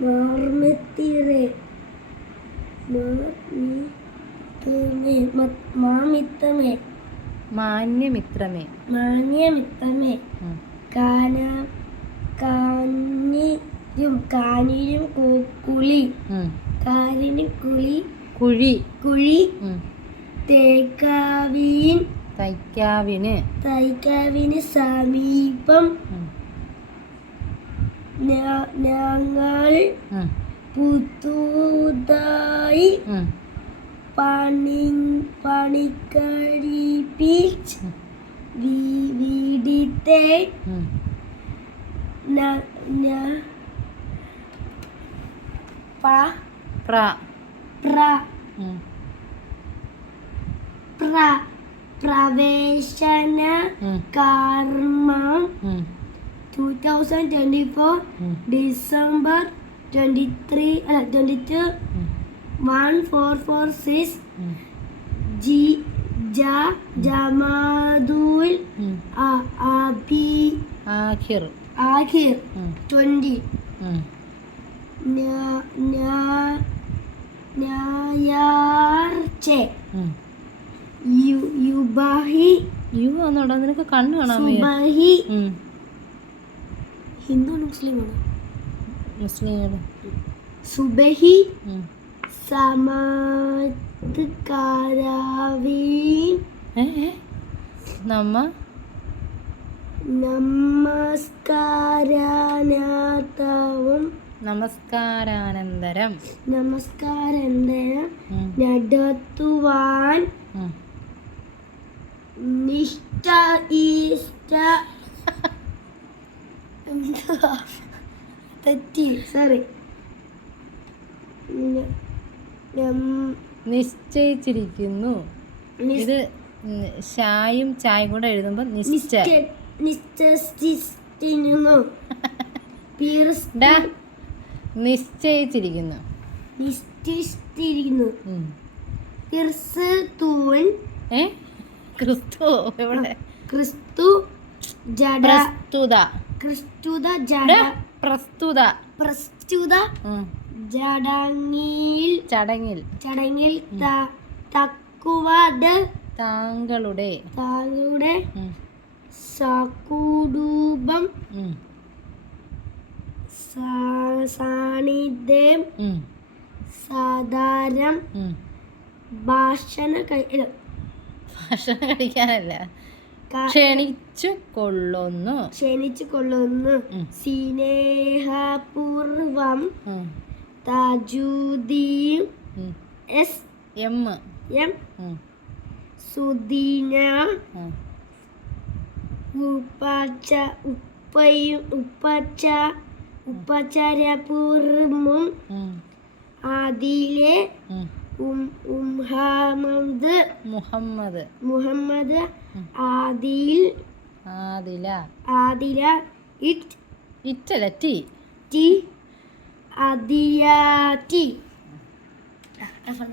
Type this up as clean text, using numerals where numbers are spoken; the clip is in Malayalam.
മാർമിത്തിറേ മാമിത്തമേ മാന്യമിത്രമേ മാന്യമിത്തമേ കാനിരും കുളി കുഴി തൈക്കാവിന് സമീപം ഞങ്ങൾ പുതുതായി പണിക്കഴിപ്പിച്ച വീടിത്തെ പ്രവേശന കർമ്മം 2024 ഡിസംബർ 22 1446 ജമാദുൽ ആഖിർ 20 ഞായറാഴ്ച നിനക്ക് കണ്ണ് കാണാൻ ഹിന്ദുവാണ് മുസ്ലിമാണ് മുസ്ലിം സുബഹി സമാത് കാരാവീൻ നമസ്കാരാനന്തരം നടത്തുവാൻ നിശ്ചയിച്ചിരിക്കുന്നു. ഇത് ഷായും ചായ കൂടെ എഴുതുമ്പോ നിശ്ചയിച്ചിരിക്കുന്നു. ചടങ്ങിൽ താങ്കളുടെ സകുടുംബം സാന്നിധ്യം സാധാരണ ഭാഷണം കഴിക്കാനല്ല ക്ഷണിച്ചു കൊള്ളുന്നു സ്നേഹപൂർവം താജുദ്ദീൻ എം സുദീന ഉപചാരപൂർവം ആദിലെ മുഹമ്മദ് ആദില ഇറ്റല ടി ആദിയാറ്റി